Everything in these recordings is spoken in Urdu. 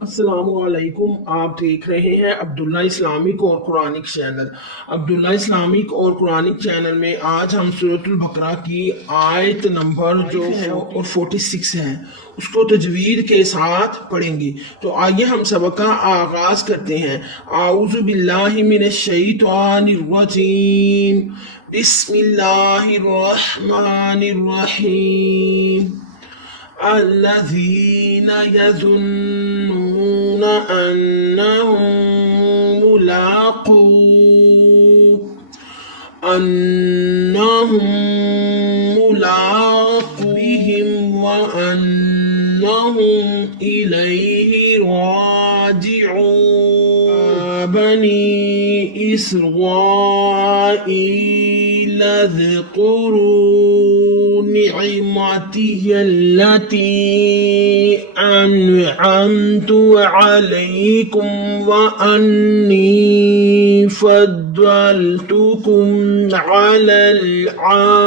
السلام علیکم، آپ دیکھ رہے ہیں عبداللہ اسلامک اور قرآنک چینل۔ عبداللہ اسلامک اور قرآنک چینل میں آج ہم سورۃ البقرہ کی آیت نمبر جو 46 ہے اس کو تجوید کے ساتھ پڑھیں گے۔ تو آئیے ہم سبق کا آغاز کرتے ہیں۔ اعوذ باللہ من الشیطان الرجیم، بسم اللہ الرحمن الرحیم۔ الذين يظنون أنهم ملاقوهم وأنهم إليه راجعون بني إسرائيل اذكروا نعمتي التي أنعمت عليكم وأني فضلتكم على العالمين۔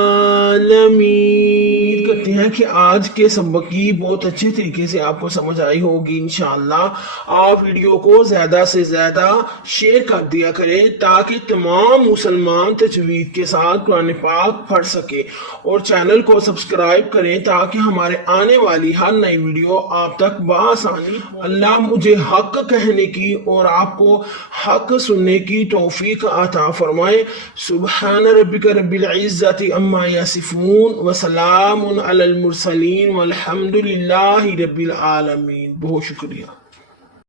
کرتے ہیں کہ آج کے سبق کی بہت اچھے طریقے سے آپ کو سمجھ آئی ہوگی انشاءاللہ۔ آپ ویڈیو کو زیادہ سے زیادہ شیئر کر دیا کریں تاکہ تمام مسلمان تجوید کے ساتھ قرآن پاک پڑھ سکے، اور چینل کو سبسکرائب کریں تاکہ ہمارے آنے والی ہر نئی ویڈیو آپ تک بآسانی۔ اللہ مجھے حق کہنے کی اور آپ کو حق سننے کی توفیق عطا فرمائے۔ سبحان ربک رب العزت عما یصفون وسلام علی المرسلین والحمد للہ رب العالمین۔ بہت شکریہ۔